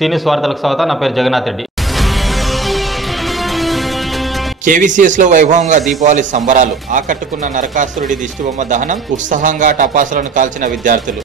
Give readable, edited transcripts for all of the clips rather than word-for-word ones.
సీనియస్ వార్తలకు స్వాగతం. నా పేరు జగన్నాథ్ రెడ్డి. కేవీసీఎస్ లో వైభవంగా దీపావళి సంబరాలు. ఆకట్టుకున్న నరకాసురుడి దిష్టిబొమ్మ దహనం, ఉత్సాహంగా టపాసులను కాల్చిన విద్యార్థులు.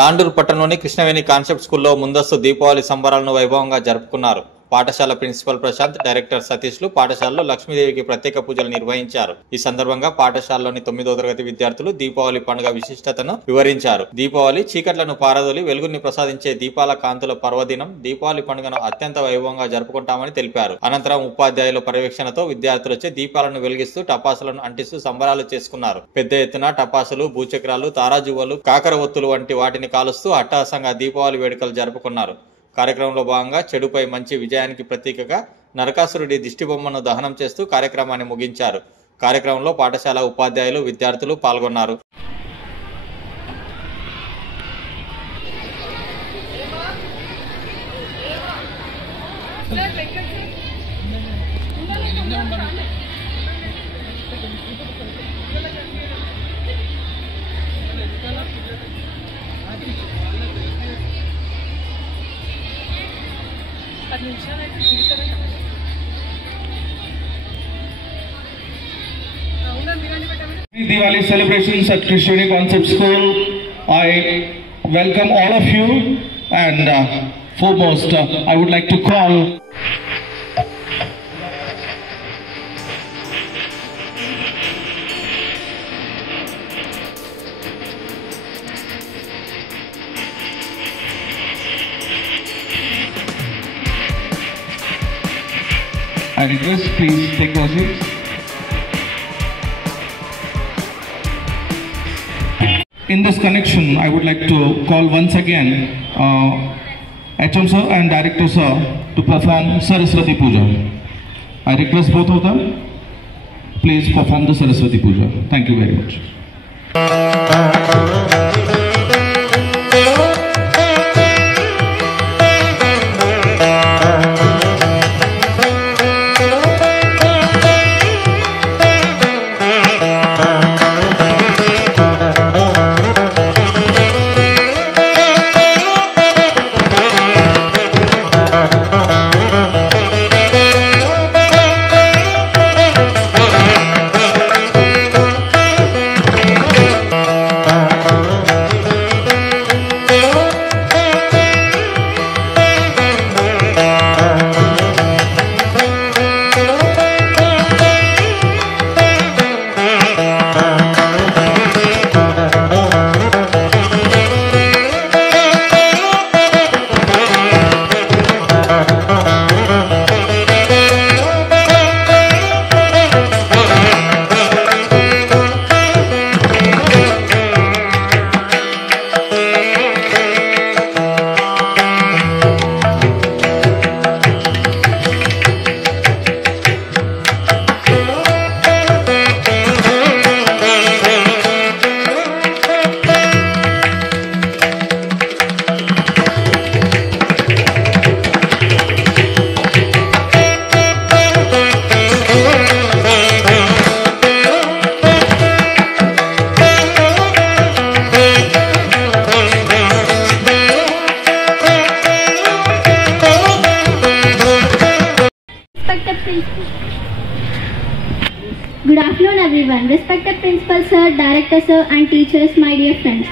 తాండూరు పట్టణంలోని కృష్ణవేణి కాన్సెప్ట్ స్కూల్లో ముందస్తు దీపావళి సంబరాలను వైభవంగా జరుపుకున్నారు. పాఠశాల ప్రిన్సిపల్ ప్రశాంత్, డైరెక్టర్ సతీష్ లు పాఠశాలలో లక్ష్మీదేవికి ప్రత్యేక పూజలు నిర్వహించారు. ఈ సందర్భంగా పాఠశాలలోని 9వ తరగతి విద్యార్థులు దీపావళి పండుగ విశిష్టతను వివరించారు. దీపావళి చీకట్లను పారదోలి వెలుగుని ప్రసాదించే దీపాల కాంతుల పర్వదినం. దీపావళి పండుగను అత్యంత వైభవంగా జరుపుకుంటామని తెలిపారు. అనంతరం ఉపాధ్యాయుల పర్యవేక్షణతో విద్యార్థులచే దీపాలను వెలిగిస్తూ టపాసులను అంటిస్తూ సంబరాలు చేసుకున్నారు. పెద్ద ఎత్తున టపాసులు, భూచక్రాలు, తారాజువ్వలు, కాకర ఒత్తులు వంటి వాటిని కాలుస్తూ అట్టహాసంగా దీపావళి వేడుకలు జరుపుకున్నారు. కార్యక్రమంలో భాగంగా చెడుపై మంచి విజయానికి ప్రతీకగా నరకాసురుడి దిష్టిబొమ్మను దహనం చేస్తూ కార్యక్రమాన్ని ముగించారు. కార్యక్రమంలో పాఠశాల ఉపాధ్యాయులు, విద్యార్థులు పాల్గొన్నారు. Diwali celebrations at Krishna Concept School. I welcome all of you, and foremost I would like to call I request please take your seats. In this connection, I would like to call once again HM sir and director sir to perform Saraswati Puja. I request both of them, please perform the Saraswati Puja. Thank you very much. Good afternoon everyone. Respected Principal Sir, Director Sir and teachers, my dear friends.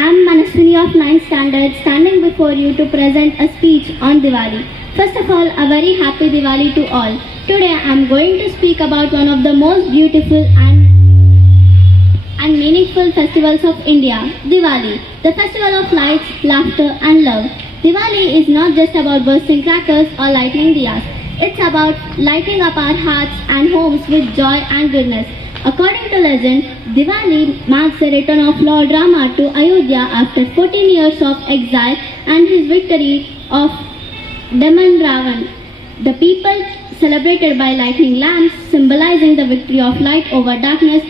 I am Manaswini of 9th standard standing before you to present a speech on Diwali. First of all, a very happy Diwali to all. Today I am going to speak about one of the most beautiful and meaningful festivals of India, Diwali, the festival of lights, laughter and love. Diwali is not just about bursting crackers or lighting diyas. It's about lighting up our hearts and homes with joy and goodness. According to legend, Diwali marks the return of Lord Rama to Ayodhya after 14 years of exile and his victory of Demon Ravan. The people celebrated by lighting lamps, symbolizing the victory of light over darkness,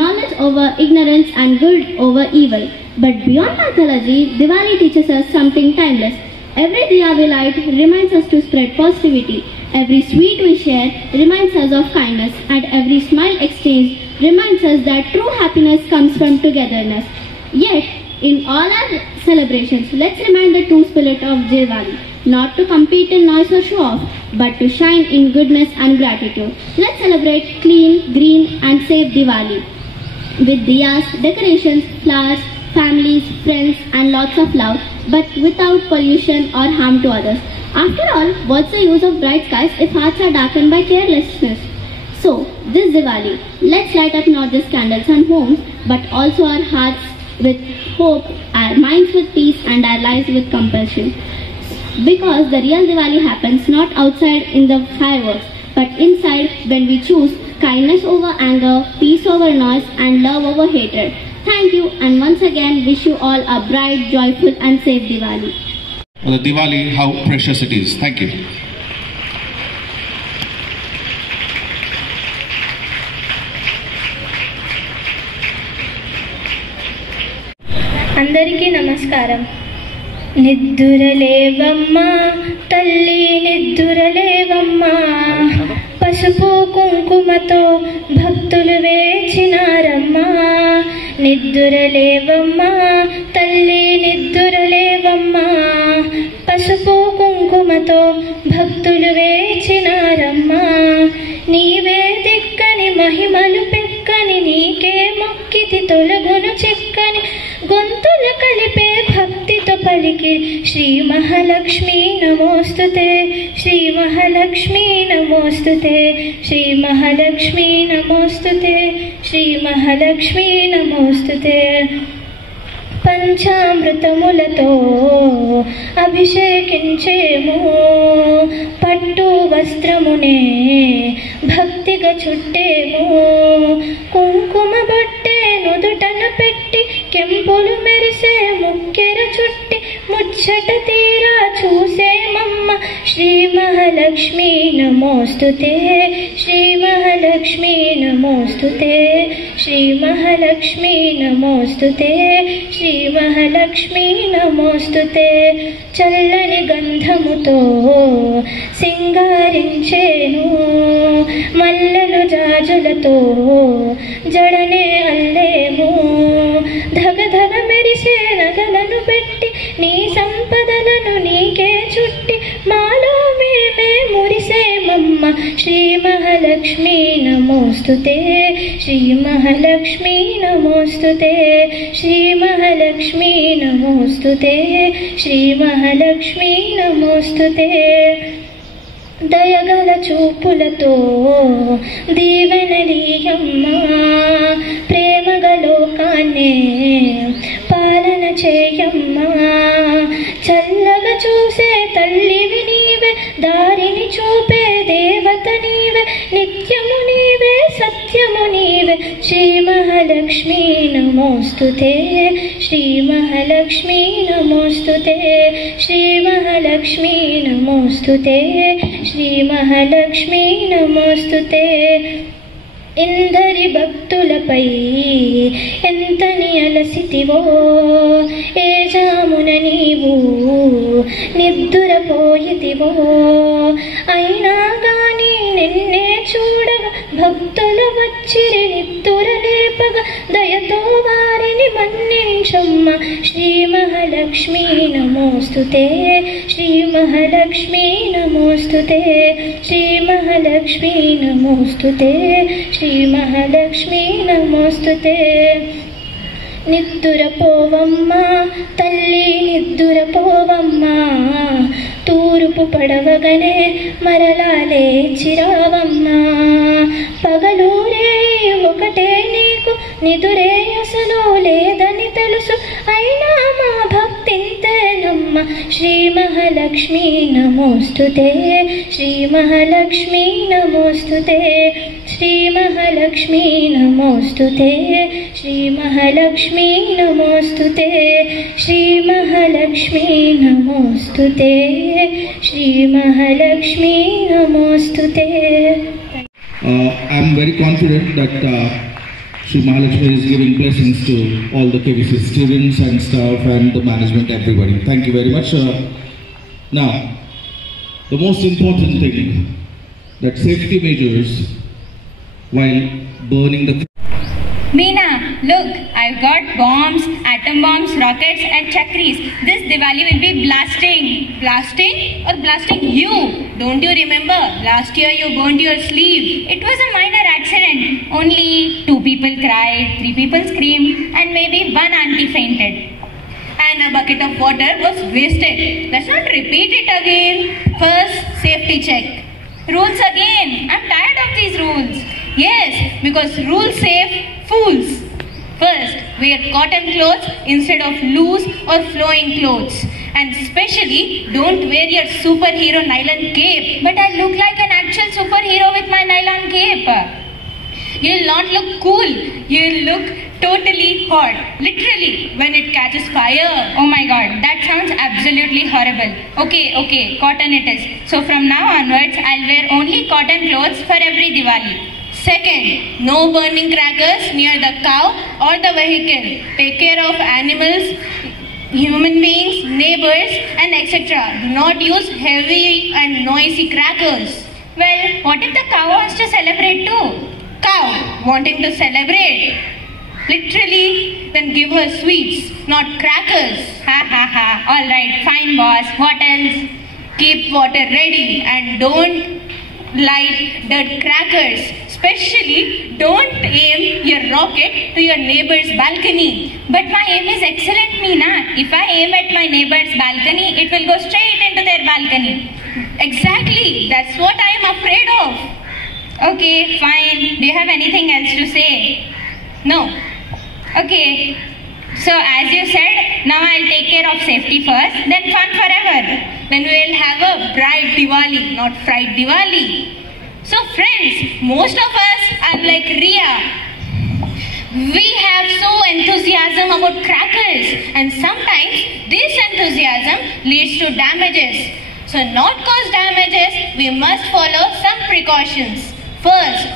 knowledge over ignorance and good over evil. But beyond mythology, Diwali teaches us something timeless. Every diya we light reminds us to spread positivity. Every sweet we share reminds us of kindness, and every smile exchanged reminds us that true happiness comes from togetherness. Yet, In all our celebrations, let's remind the true spirit of Diwali, not to compete in noise or show off, but to shine in goodness and gratitude. Let's celebrate clean, green and safe Diwali with diyas, decorations, flowers, families, friends and lots of love, but without pollution or harm to others. After all, what's the use of bright skies if hearts are darkened by carelessness? So, this Diwali, let's light up not just candles and homes, but also our hearts with hope, our minds with peace and our lives with compassion. Because the real Diwali happens not outside in the fireworks, but inside when we choose kindness over anger, peace over noise and love over hatred. Thank you and once again wish you all a bright, joyful and safe Diwali. The Diwali, how precious it is. Thank you. అందరికీ నమస్కారం. నిద్దురలేవమ్మా తల్లి నిద్దురలేవమ్మా, పసుపు కుంకుమతో భక్తులు వేచినారమ్మా. నిద్దురలేవమ్మా తల్లి నిద్దురలేవమ్మా, పసుపు కుంకుమతో భక్తులు వేచినారమ్మా. నీవే దిక్కని మహిమలు పెక్కని, నీకే మొక్కితి తొలగును చిక్కని, గొంతుల కలిపే భక్తితో పలికి శ్రీ మహాలక్ష్మీ నమోస్తుతే, శ్రీ మహాలక్ష్మీ నమోస్తుతే, శ్రీ మహాలక్ష్మీ నమోస్తుతే, శ్రీ మహాలక్ష్మీ నమోస్తుతే. పంచామృతములతో అభిషేకించేము, పట్టు వస్త్రమునే భక్తిగా చుట్టేము. కుంకుమ బొట్టే నుదుటన పెట్టి, కెంపులు మెరిసే ముక్కెర చుట్టి, ముచ్చట తీరా చూసేమమ్మ. శ్రీ మహాలక్ష్మీ నమోస్తుతే, శ్రీ మహాలక్ష్మీ నమోస్తుతే, శ్రీ మహాలక్ష్మీ నమోస్తుతే, శ్రీ మహాలక్ష్మీ నమోస్తుతే. చల్లని గంధముతో సింగారించేను, మల్లెలు జాజులతో జడనే అల్లేము. ధగధగ మెరిసే నగలను పెట్టి, నీ సంపదలను నీకే చుట్టి, మాలో మేమే మురిసేమమ్మ. శ్రీ మహాలక్ష్మీ నమోస్తుతే, శ్రీ మహాలక్ష్మీ నమోస్తుతే, శ్రీ మహాలక్ష్మీ నమోస్తుతే, శ్రీ మహాలక్ష్మీ నమోస్తుతే. దయగల చూపులతో దీవెనలీయమ్మా, ప్రేమగలోకాన్నే పాలన చేయమ్మా. చల్లగా చూసే తల్లివి నీవే, దారిని చూపే దేవత నీవే, నిత్యము నీవే సత్యము నీవే. శ్రీ మహాలక్ష్మీ నమోస్తుతే, శ్రీ మహాలక్ష్మీ నమోస్తుతే, శ్రీ మహాలక్ష్మీ నమోస్తుతే, శ్రీ మహాలక్ష్మీ నమోస్తుతే. ఇందరి భక్తులపై ఎంతని అలసితివో, ఏ జామున నీవు నిద్దురపోయితివో. అయినా గాని నిన్నే చూడగా భక్తులు వచ్చిరి నిద్దురలేపగా, దయతో వారిని మన్నించమ్మ. శ్రీ మహాలక్ష్మీ నమోస్తుతే, శ్రీ మహాలక్ష్మీ నమోస్తుతే, శ్రీ మహాలక్ష్మీ నమోస్తుతే, శ్రీ మహాలక్ష్మీ నమోస్తుతే. నిద్దురపోవమ్మా తల్లి నిద్దురపోవమ్మా, తూర్పు పడవగనే మరలా లేచిరావమ్మా. పగలూరే ఒకటే నీకు, నిదురే అసలు లేదని తెలుసు, అయినా మా భక్తింతేనమ్మ. శ్రీ మహాలక్ష్మీ నమోస్తుతే, శ్రీ మహాలక్ష్మీ నమోస్తుతే, శ్రీ మహాలక్ష్మీ నమోస్తుతే, శ్రీ మహాలక్ష్మీ నమోస్తుతే, శ్రీ మహాలక్ష్మీ నమోస్తుతే, శ్రీ మహాలక్ష్మీ నమోస్తుతే. I am very confident that Shri Mahalakshmi is giving blessings to all the KVC students and staff and the management, everybody. Thank you very much. Now, the most important thing, that safety measures while burning the... Meena, look, I've got bombs, atom bombs, rockets and chakris. This Diwali will be blasting. Blasting or blasting you? Don't you remember? Last year you burned your sleeve. It was a minor accident. Only 2 people cried, 3 people screamed and maybe 1 auntie fainted. And a bucket of water was wasted. Let's not repeat it again. First, safety check. Rules again. I'm tired of these rules. Yes, because rules save fools. First, wear cotton clothes instead of loose or flowing clothes. And especially, don't wear your superhero nylon cape. But I look like an actual superhero with my nylon cape. You'll not look cool. You'll look totally hot. Literally, when it catches fire. Oh my god, that sounds absolutely horrible. Okay, cotton it is. So from now onwards, I'll wear only cotton clothes for every Diwali. Second, no burning crackers near the cow or the vehicle. Take care of animals, human beings, neighbors and etc. Do not use heavy and noisy crackers. Well, what if the cow wants to celebrate too? Cow wanting to celebrate? Literally, then give her sweets, not crackers. Ha ha ha. Alright, fine boss. What else? Keep water ready and don't light dirt crackers. Especially, don't aim your rocket to your neighbor's balcony. But my aim is excellent, Meena. If I aim at my neighbor's balcony, it will go straight into their balcony. Exactly. That's what I am afraid of. Okay, fine. Do you have anything else to say? No. Okay. So as you said, now I'll take care of safety first, then fun forever. Then we will have a bright Diwali, not fright Diwali. So friends, most of us are like Ria. We have so enthusiasm about crackers and sometimes this enthusiasm leads to damages. So not cause damages, we must follow some precautions. First,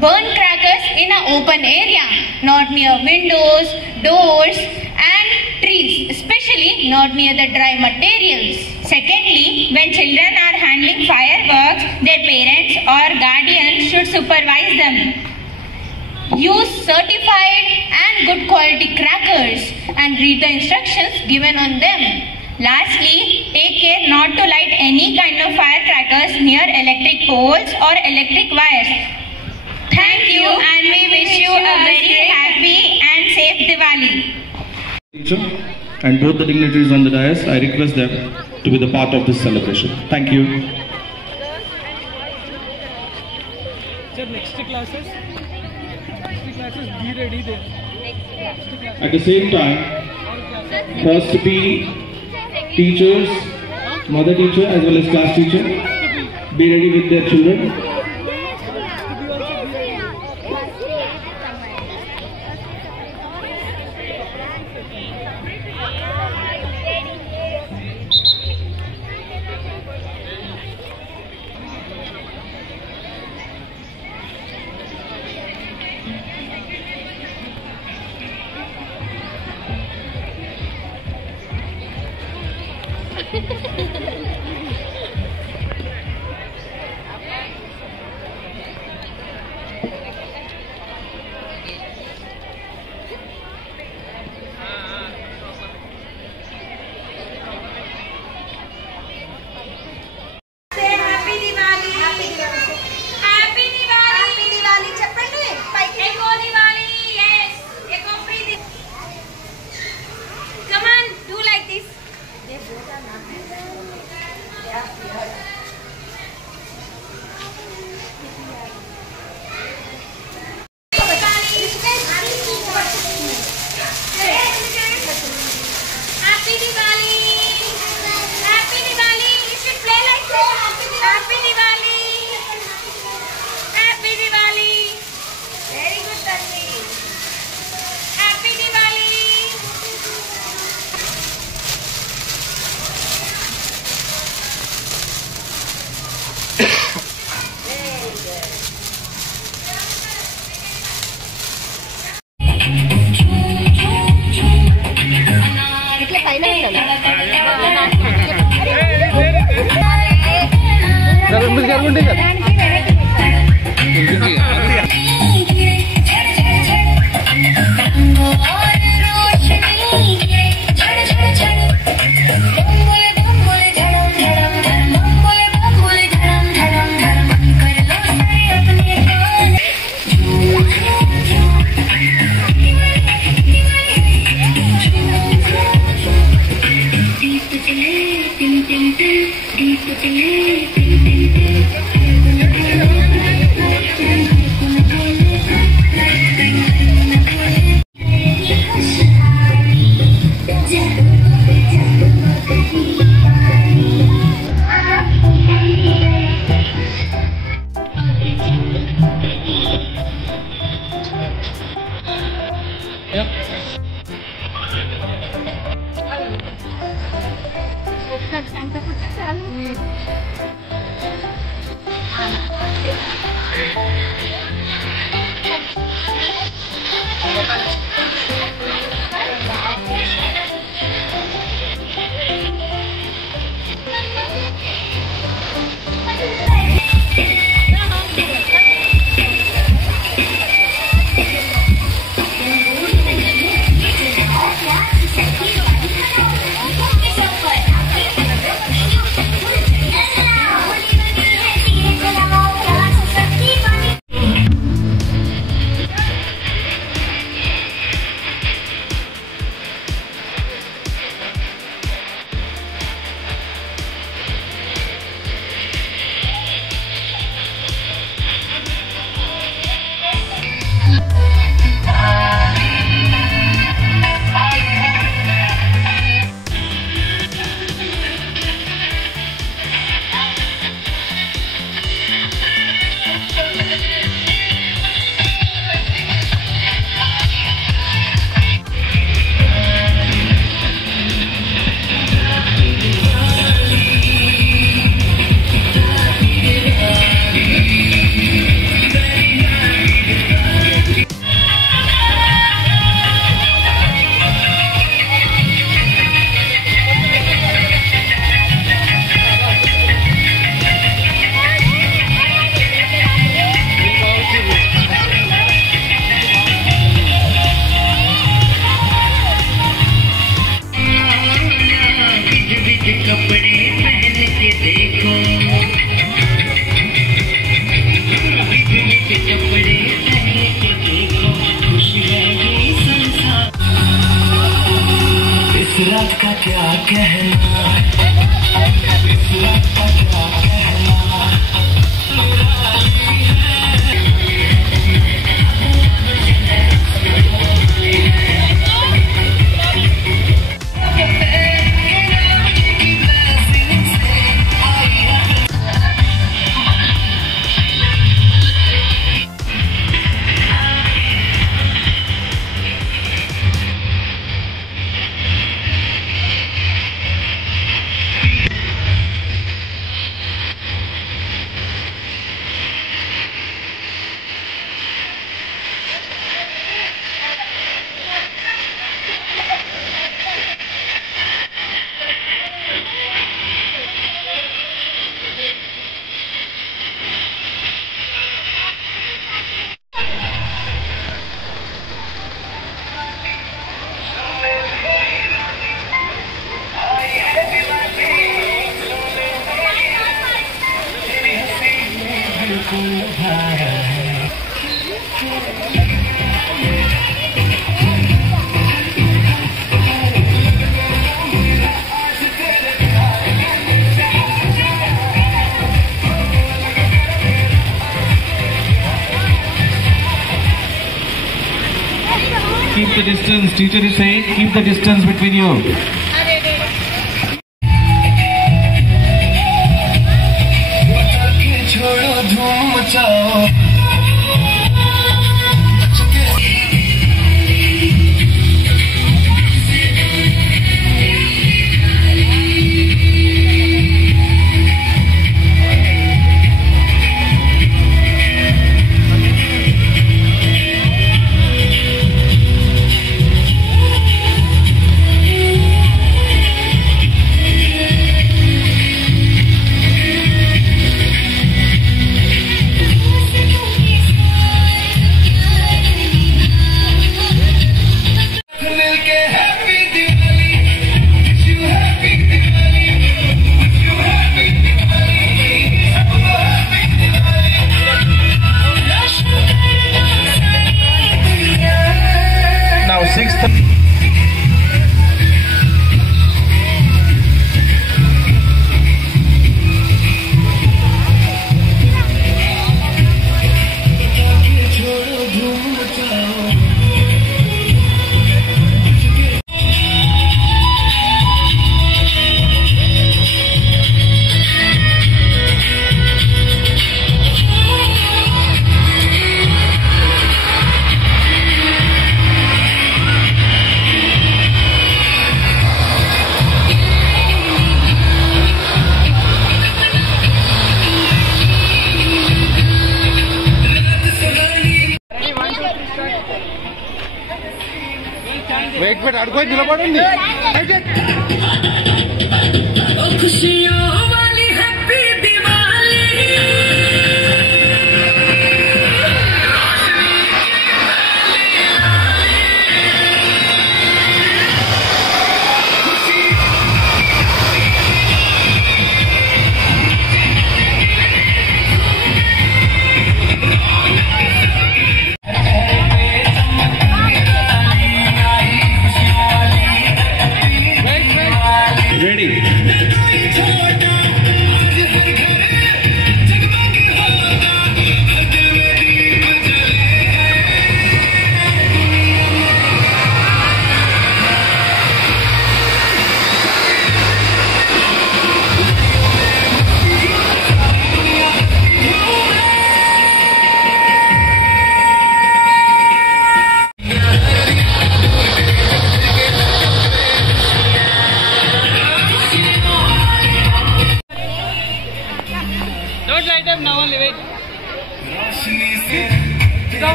burn crackers in an open area, not near windows, doors and trees, especially not near the dry materials. Secondly, when children are handling fireworks, their parents or guardians should supervise them. Use certified and good quality crackers and read the instructions given on them. Lastly, take care not to light any kind of firecrackers near electric poles or electric wires. Thank you and we wish you a very happy and safe Diwali. And both the dignitaries on the dais, I request them to be the part of this celebration. Thank you. Sir, next classes, be ready there. At the same time, first to be teachers, mother teacher as well as class teacher, be ready with their children. Sir, Keep the distance. Teacher is saying, keep the distance between you. Wait అడుగు నిలబడండి. Ready.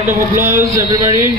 round of applause, everybody.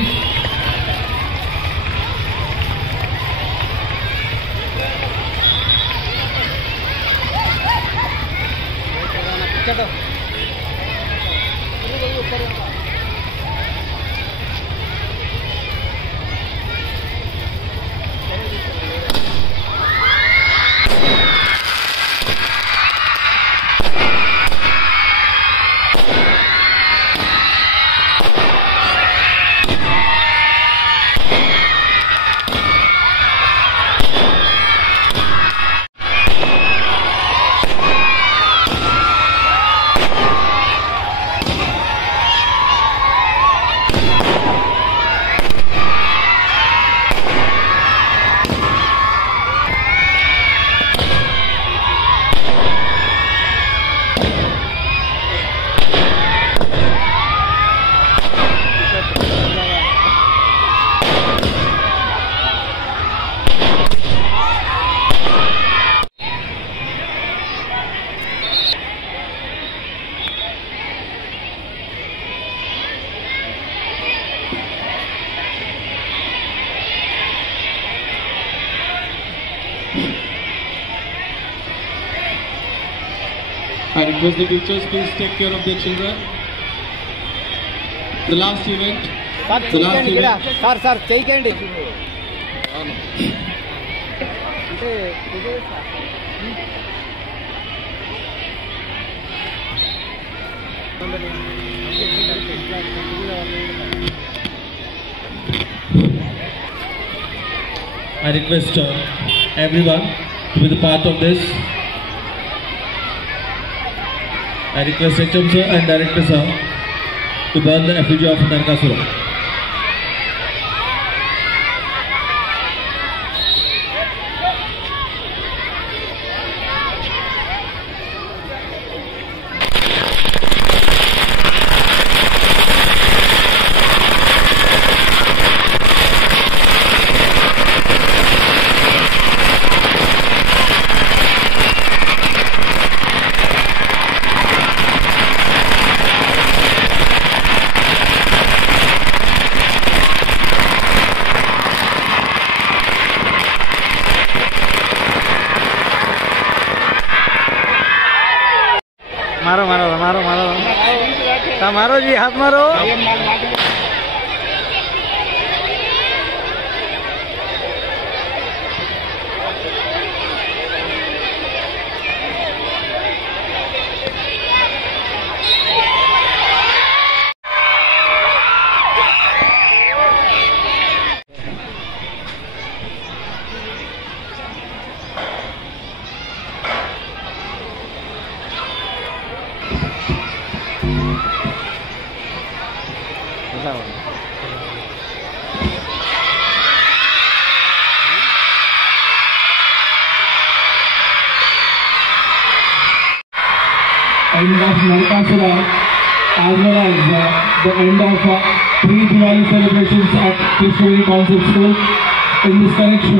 I request the teachers, please take care of their children. The last event. Sir, చేయకండి. I request everyone to be the part of this. I request HM sir and director sir to burn the effigy of Narakasura. मारो जी, हाथ मारो. End of Narakasura as well as the end of pre-Diwali celebrations at Krishnaveni Concept School. In this connection,